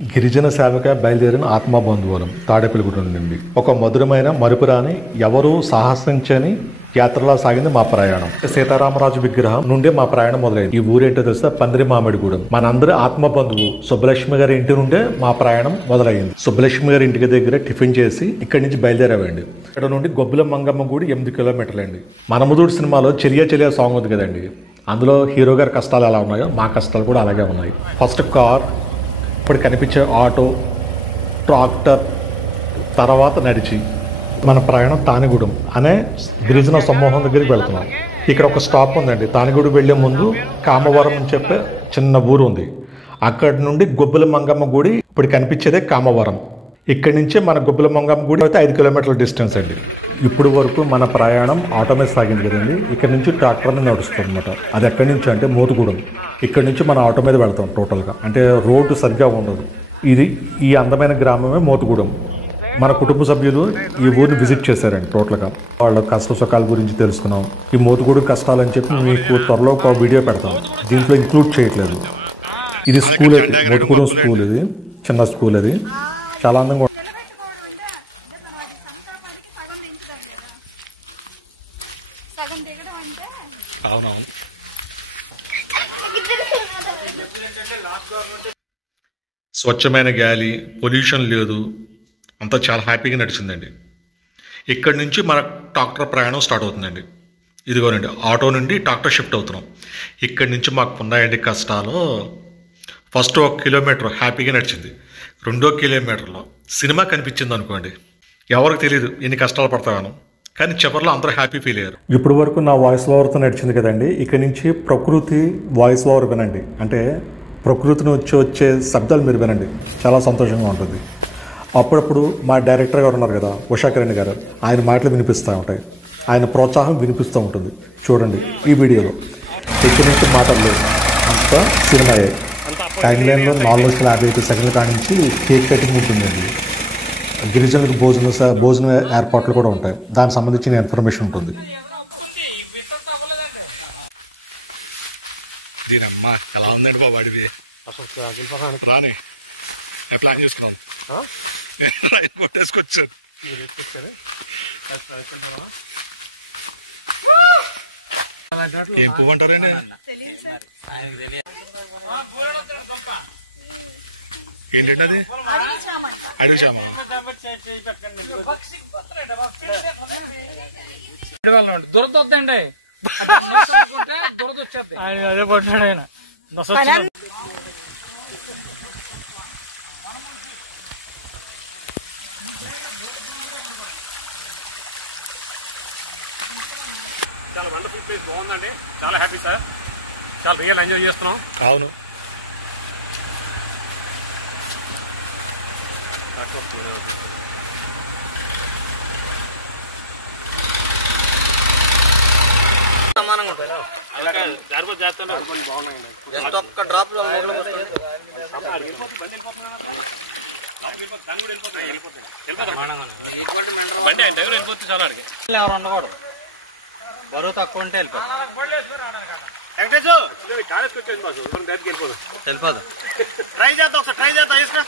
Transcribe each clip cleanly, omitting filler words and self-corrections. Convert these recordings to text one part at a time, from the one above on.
గిరిజన సేవక బయలుదేరిన ఆత్మబంధువులం తాడేపల్లిగూడెం నుండి ఒక మధురమైన మరుపురాని ఎవరూ సాహసించని యాత్రలా సాగింది మా ప్రయాణం. సీతారామరాజు విగ్రహం నుండి మా ప్రయాణం మొదలైంది. ఈ ఊరేంటో తెలుసా? పందిరి మామిడిగూడెం. మనందరి ఆత్మబంధువు సుబ్బలక్ష్మి గారి ఇంటి నుండే మా ప్రయాణం మొదలైంది. సుబ్బలక్ష్మి గారి ఇంటికి దగ్గర టిఫిన్ చేసి ఇక్కడి నుంచి బయలుదేరామండి. ఇక్కడ నుండి గొబ్బుల మంగమ్మ గుడి 8 కిలోమీటర్లండి. మనముదూడు సినిమాలో చెలియా చెలియా సాంగ్ ఉంది కదండి, అందులో హీరో గారి కష్టాలు ఎలా ఉన్నాయో మా కష్టాలు కూడా అలాగే ఉన్నాయి. ఫస్ట్ కార్, ఇప్పుడు కనిపించే ఆటో, ట్రాక్టర్, తర్వాత నడిచి మన ప్రయాణం తానిగూడెం అనే గిరిజన సమూహం దగ్గరికి వెళ్తున్నాం. ఇక్కడ ఒక స్టాప్ ఉందండి. తానిగూడెం వెళ్లే ముందు కామవరం అని చెప్పే చిన్న ఊరు ఉంది. అక్కడి నుండి గొబ్బుల మంగమ్మ గుడి ఇప్పుడు కనిపించేదే కామవరం. ఇక్కడి నుంచే మన గొబ్బుల మంగమ్మ గుడి అయితే 5 కిలోమీటర్ల డిస్టెన్స్ అండి. ఇప్పుడు వరకు మన ప్రయాణం ఆటో మీద సాగింది కదండి. ఇక్కడ నుంచి ట్రాక్టర్ మీద నడుస్తుంది అనమాట. అది ఎక్కడి నుంచి అంటే మోతుగూడెం. ఇక్కడ నుంచి మన ఆటో మీద వెళ్తాం టోటల్గా. అంటే రోడ్డు సరిగ్గా ఉండదు. ఈ అందమైన గ్రామమే మోతుగూడెం. మన కుటుంబ సభ్యులు ఈ ఊరిని విజిట్ చేశారండి టోటల్గా. వాళ్ళ కష్ట సుఖాల గురించి తెలుసుకున్నాం. ఈ మోతుగూడెం కష్టాలని చెప్పి మీకు త్వరలో ఒక వీడియో పెడతాం. దీంట్లో ఇంక్లూడ్ చేయట్లేదు. ఇది స్కూల్ అయితే మోతుగూడెం స్కూల్. ఇది చిన్న స్కూల్. అది చాలా అందంగా స్వచ్ఛమైన గాలి, పొల్యూషన్ లేదు, అంతా చాలా హ్యాపీగా నడిచిందండి. ఇక్కడి నుంచి మన ట్రాక్టర్ ప్రయాణం స్టార్ట్ అవుతుందండి. ఇదిగోనండి, ఆటో నుండి ట్రాక్టర్ షిఫ్ట్ అవుతున్నాం. ఇక్కడి నుంచి మాకు ఉన్నాయండి కష్టాలు. ఫస్ట్ 1 కిలోమీటర్ హ్యాపీగా నడిచింది. 2వ కిలోమీటర్లో సినిమా కనిపించింది అనుకోండి. ఎవరికి తెలియదు ఎన్ని కష్టాలు పడతాను, కానీ చివరిలో అందరూ హ్యాపీ ఫీల్ అయ్యారు. ఇప్పుడు వరకు నా వాయిస్ ఓవర్తో నడిచింది కదండి. ఇక్కడి నుంచి ప్రకృతి వాయిస్ ఓవర్ వినండి. అంటే ప్రకృతిని వచ్చే శబ్దాలు మీరు వినండి. చాలా సంతోషంగా ఉంటుంది. అప్పుడప్పుడు మా డైరెక్టర్ గారు ఉన్నారు కదా, ఉషాకిరణ్ గారు, ఆయన మాటలు వినిపిస్తూ ఉంటాయి. ఆయన ప్రోత్సాహం వినిపిస్తూ ఉంటుంది. చూడండి ఈ వీడియోలో. ఇక్కడి నుంచి మాటలు అంతా సినిమాయే. టైం లైన్లో 4:55 సెకండ్ల కాడి నుంచి కేక్ కటింగ్ ఉంటుందండి. గిరిజనులకు భోజన ఏర్పాట్లు కూడా ఉంటాయి. దానికి సంబంధించిన ఇన్ఫర్మేషన్ ఉంటుంది. దీనమ్మా ఎలా ఉందండి బాబు అడివి? అసలు రాని ప్లాన్ చేసుకున్నాను. కొట్టేసుకొచ్చాను. ఏం పువ్వు అంటారండి? ఏంటంటే అది అడవి చామ. దొరకొద్దండి, దొరకొచ్చేది. అదే పట్టాడు ఆయన. చాలా వండర్ఫుల్ ప్లేస్, బాగుందండి. చాలా హ్యాపీ సార్. చాలా రియల్ ఎంజాయ్ చేస్తున్నాం. అవును. సమానంగా ఉంటాయి. ఒక్క డ్రాప్ బండి ఆయన దగ్గర వెళ్ళిపోతే చాలా అడిగి ఎవరు ఉండకూడదు. బరువు తక్కువ ఉంటే వెళ్ళిపోదు. వెళ్ళిపోదు. ట్రై చేద్దాం, ఒకసారి ట్రై చేద్దాం. ఇసుక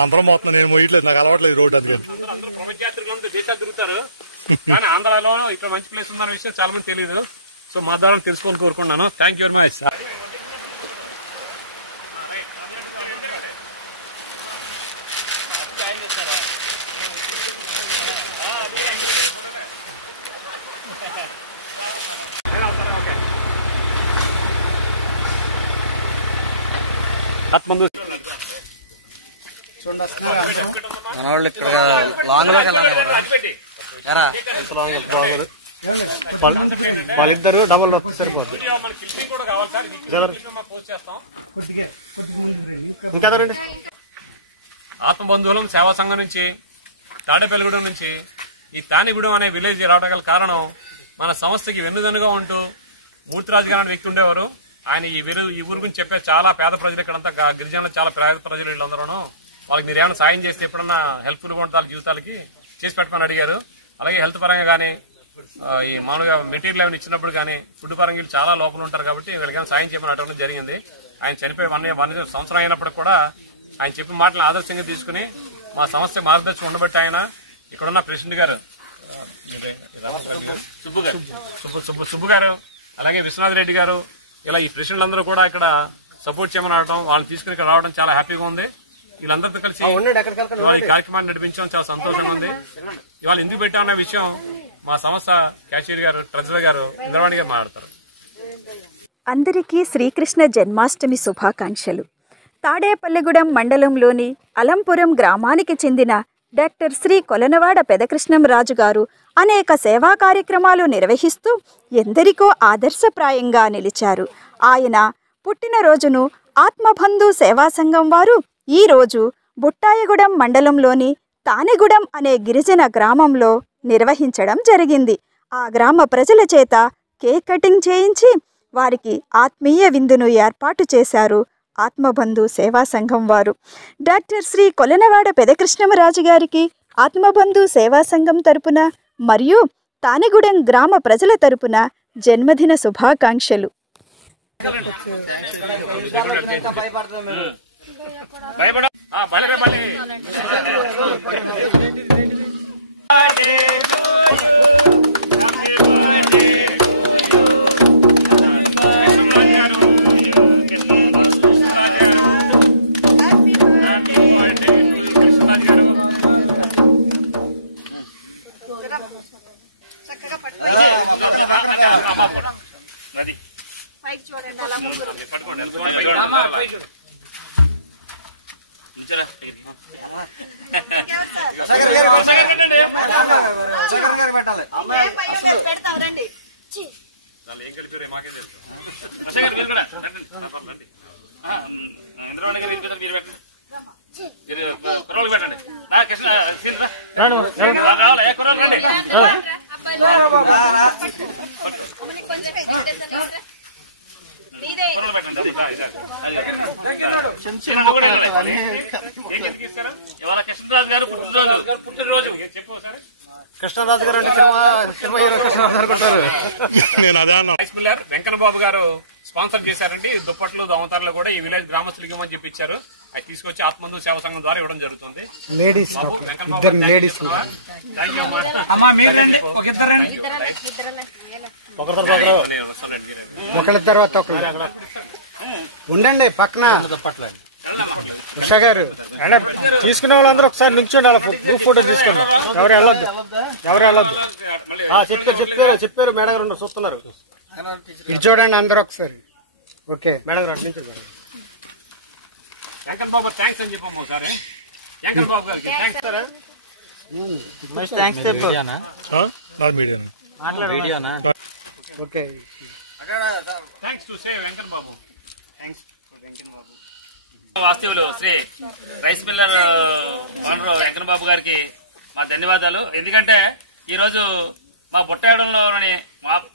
అందరం మొత్తం నేను మోయట్లేదు, నాకు అలవాట్లేదు రోడ్. అది అందరూ ప్రపంచయాత్రికులు ఉంటే దేశాలు తిరుగుతారు, కానీ ఆంధ్రాలో ఇక్కడ మంచి ప్లేస్ ఉందన్న విషయం చాలా మంది తెలియదు. సో మా ద్వారా తెలుసుకోవాలని కోరుకున్నాను. Thank you very much. So మన వాళ్ళు ఇక్కడ లాంగ్ లోకి వెళ్ళాలి ఎరా ఎంత లాంగ్ బాగోదు. వాళ్ళిద్దరు డబల్ వస్తే సరిపోద్ది. ఇంకెదరండి. ఆత్మబంధువులం సేవా సంఘం నుంచి తాడేపల్లిగూడెం నుంచి ఈ తానిగూడెం అనే విలేజ్ రావడం గల కారణం మన సంస్థకి వెన్నుదన్నుగా ఉంటూ మూర్తిరాజు గారు అనే వ్యక్తి ఉండేవారు. ఆయన ఈ ఊరు గురించి చెప్పే చాలా పేద ప్రజలు ఇక్కడంతా గిరిజనులు చాలా పేద ప్రజలు వీళ్ళందరూ వాళ్ళకి మీరు ఏమైనా సాయం చేస్తే ఎప్పుడన్నా హెల్ప్ఫుల్గా ఉంటుంది వాళ్ళ జీవితాలకి చేసి పెట్టమని అడిగారు. అలాగే హెల్త్ పరంగా కానీ ఈ మామూలుగా మెటీరియల్ ఏమైనా ఇచ్చినప్పుడు కానీ ఫుడ్ పరంగా చాలా లోపల ఉంటారు కాబట్టి వీళ్ళకైనా సాయం చేయమని అడగడం జరిగింది. ఆయన చనిపోయి 1 సంవత్సరం అయినప్పుడు కూడా ఆయన చెప్పిన మాటలను ఆదర్శంగా తీసుకుని మా సంస్థ మార్గదర్శనం ఉండబట్టి ఆయన ఇక్కడున్న ప్రెసిడెంట్ గారు సుబ్బు గారు అలాగే విశ్వనాథ్ రెడ్డి గారు ఇలా ఈ ప్రెసిడెంట్లు అందరూ కూడా ఇక్కడ సపోర్ట్ చేయమని అడగడం వాళ్ళని తీసుకుని ఇక్కడ రావడం చాలా హ్యాపీగా ఉంది. వీళ్ళందరితో కలిసి ఈ కార్యక్రమాన్ని నడిపించడం చాలా సంతోషంగా ఉంది. ఇవాళ ఎందుకు పెట్టామన్న విషయం మా సంస్థ క్యాషియర్ గారు ట్రెజరర్ గారు ఇంద్రవాణి గారు మాట్లాడతారు. అందరికీ శ్రీకృష్ణ జన్మాష్టమి శుభాకాంక్షలు. తాడేపల్లిగూడెం మండలంలోని అలంపురం గ్రామానికి చెందిన డాక్టర్ శ్రీ కొలనవాడ పెదకృష్ణంరాజు గారు అనేక సేవా కార్యక్రమాలు నిర్వహిస్తూ ఎందరికో ఆదర్శప్రాయంగా నిలిచారు. ఆయన పుట్టినరోజును ఆత్మబంధు సేవా సంఘం వారు ఈరోజు బుట్టాయగూడెం మండలంలోని తానిగూడెం అనే గిరిజన గ్రామంలో నిర్వహించడం జరిగింది. ఆ గ్రామ ప్రజల చేత కేక్ కటింగ్ చేయించి వారికి ఆత్మీయ విందును ఏర్పాటు చేశారు ఆత్మబంధు సేవా సంఘం వారు. డాక్టర్ శ్రీ కొలనవాడ పెదకృష్ణమరాజు గారికి ఆత్మబంధు సేవా సంఘం తరపున మరియు తానిగూడెం గ్రామ ప్రజల తరపున జన్మదిన శుభాకాంక్షలు. కృష్ణరాజు గారు అంటే సినిమా హీరో కృష్ణరాజు గారు కొంటారు. వెంకన్నబాబు గారు స్పాన్సర్ చేశారండి. దుప్పట్లు దోమతారులు కూడా ఈ విలేజ్ గ్రామస్తులకి ఇవ్వమని చెప్పి ఇచ్చారు. అవి తీసుకొచ్చి ఆత్మబంధు సేవా సంఘం ద్వారా ఇవ్వడం జరుగుతుంది. ఒకళ్ళ తర్వాత ఒకళ్ళు ఉండండి పక్కన. ఉషా గారు అంటే తీసుకునే వాళ్ళందరూ ఒకసారి నిల్చోండి. అలా గ్రూప్ ఫోటో తీసుకుందాం. ఎవరు వెళ్ళొద్దు. చెప్పారు మేడం గారు చూస్తున్నారు. ఇది చూడండి అందరూ ఒకసారి. ఓకే మేడం గారు నుంచి ఓకే వాస్తవులు Shri rice miller owner Venkannababu గారికి మా ధన్యవాదాలు. ఎందుకంటే ఈ రోజు మా బుట్టాయడంలోని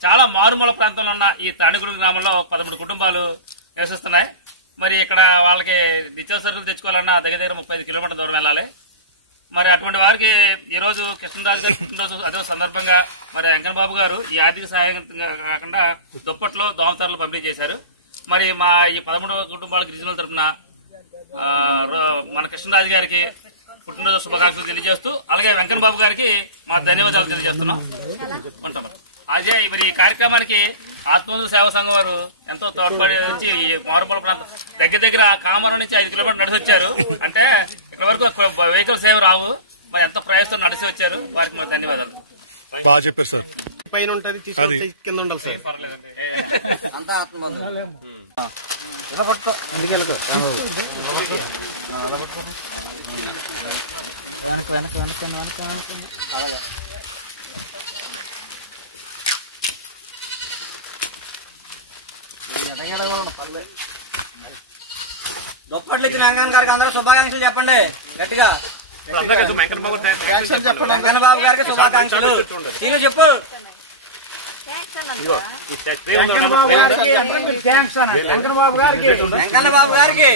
చాలా మారుమూల ప్రాంతంలో ఉన్న ఈ తాడిగూడెం గ్రామంలో 13 కుటుంబాలు నివసిస్తున్నాయి. మరి ఇక్కడ వాళ్ళకి నిత్యావసరాలు తెచ్చుకోవాలన్నా దగ్గర 35 కిలోమీటర్ల దూరం వెళ్ళాలి. మరి అటువంటి వారికి ఈ రోజు కృష్ణరాజు గారి పుట్టినరోజు అదే సందర్భంగా మరి వెంకన్నబాబు గారు ఈ ఆర్థిక సహాయం కాకుండా దుప్పట్లో దోమతరలు పంపిణీ చేశారు. మరి మా ఈ 13 కుటుంబాల గిరిజనుల తరఫున మన కృష్ణరాజు గారికి పుట్టినరోజు శుభాకాంక్షలు తెలియజేస్తూ అలాగే వెంకన్నబాబు గారికి మా ధన్యవాదాలు తెలియజేస్తున్నాం. అదే మరి ఈ కార్యక్రమానికి ఆత్మబంధు సేవా సంఘం వారు ఎంతో తోడ్పడి వచ్చి ఈ మారుమూల ప్రాంతం దగ్గర కామరం నుంచి 5 కిలోమీటర్లు నడిచి వచ్చారు. అంటే ఇక్కడ వరకు వెహికల్ సేవ రావు. మరి ఎంతో ప్రయాసం నడిచి వచ్చారు. వారికి మా ధన్యవాదాలు. బాగా చెప్పారు సార్. పైన ఉంటది తీసుకొచ్చి కింద ఉండాలి సార్. అంతా ఆత్మబంధు. ముందుకెళ్ళకు దుప్పట్లు ఇచ్చిన వెంకన్న గారికి అందరూ శుభాకాంక్షలు చెప్పండి గట్టిగా. వెంకన్న బాబు గారికి శుభాకాంక్షలు. సీను చెప్పు. వెంకన్న బాబు గారికి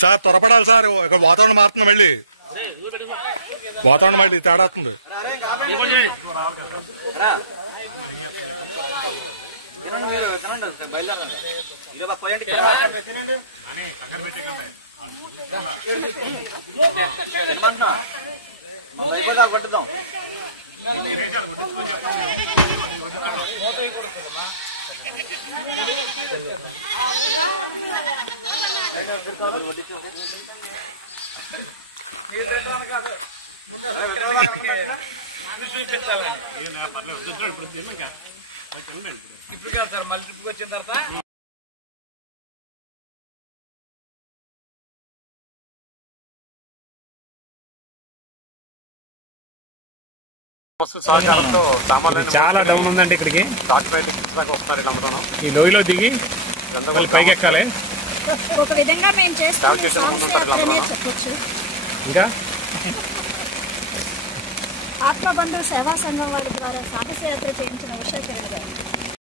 సార్ త్వరపడాలి సార్, ఇక్కడ వాతావరణం మారుతుంది, మళ్ళీ వాతావరణం మళ్ళీ తేడా వస్తుంది. మీరు తినండి, బయలుదేరండి. ఇదో పోయండి. తినమంటున్నా, మన అయిపోతే కొట్టుదాం. ఇప్పుడు కాదు సార్, మళ్ళీ ట్రిప్కి వచ్చిన తర్వాత చాలా డౌన్ ఉందండి. ఇక్కడికి ఈ లోయలో దిగి మళ్ళీ పైకి ఎక్కాలి. ఒక విధంగా మేము చెప్పొచ్చు. ఇంకా ఆత్మబంధు సేవా సంఘం వారి ద్వారా సాహసయాత్ర చేయించిన ఉషా కిరణ్ గారు.